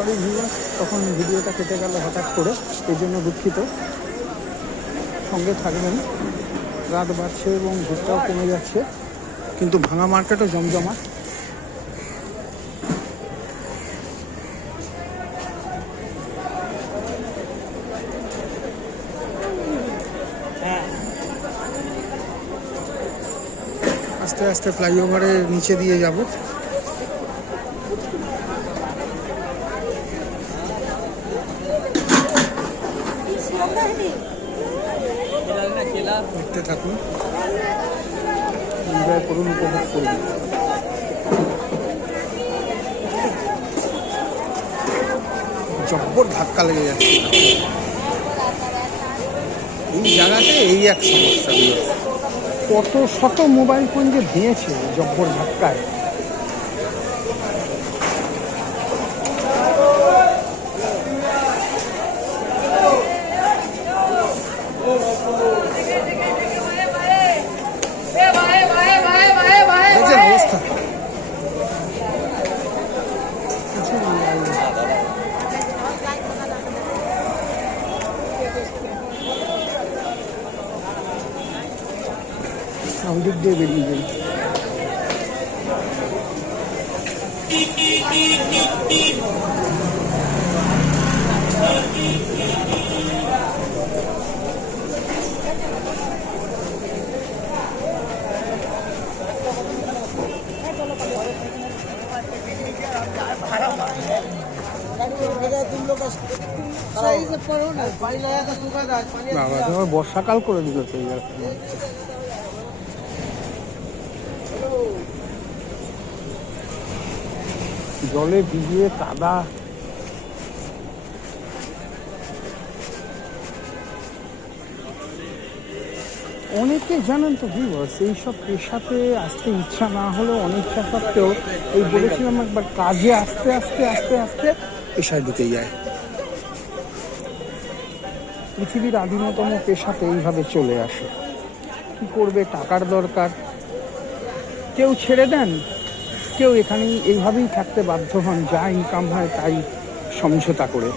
Sorry viewers, তখন ভিডিওটা কেটে গেল হঠাৎ করে, এই জন্য দুঃখিত। সঙ্গে থাকবেন। রাত বাড়ছে এবং ভিড়টাও কমে যাচ্ছে, কিন্তু ভাঙা মার্কেটও জমজমা। আস্তে আস্তে ফ্লাইওভারের নিচে দিয়ে যাব। দেখতে থাকুন, এনজয় করুন, উপভোগ করুন। জব্বর ধাক্কা লেগে যাচ্ছে এই জায়গাতে, এই এক সমস্যা। কত শত মোবাইল ফোন যে ভেঙেছে জব্বর ধাক্কায়। অবস্থা দিক দিয়ে বেরিয়ে যাই। বাবা, তোমার বর্ষাকাল করে দিল তো। জলে ভিজিয়ে কাদা। অনেকে জানেন তো ভিউয়ার্স, এইসব পেশাতে আসতে ইচ্ছা না হলেও অনিচ্ছা সত্ত্বেও, এই বলেছিলাম একবার, কাজে আস্তে আস্তে আস্তে আস্তে পেশায় ঢুকে যায়। পৃথিবীর আদিমতম পেশাতে এইভাবে চলে আসে। কি করবে, টাকার দরকার। কেউ ছেড়ে দেন, কেউ এখানেই এইভাবেই থাকতে বাধ্য হন, যা ইনকাম হয় তাই সমঝোতা করে।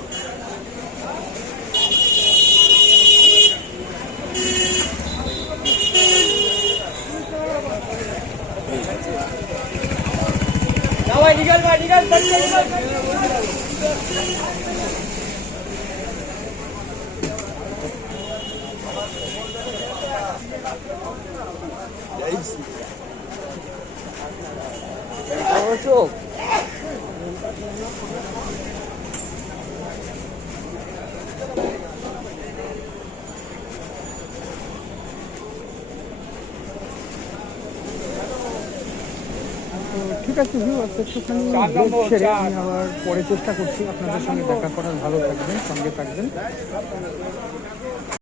ঠিক আছে ভিউয়ার্স, একটুখানি ব্রেক ছেড়ে আমি আবার পরে চেষ্টা করছি আপনাদের সঙ্গে দেখা করার। ভালো থাকবেন, সঙ্গে থাকবেন।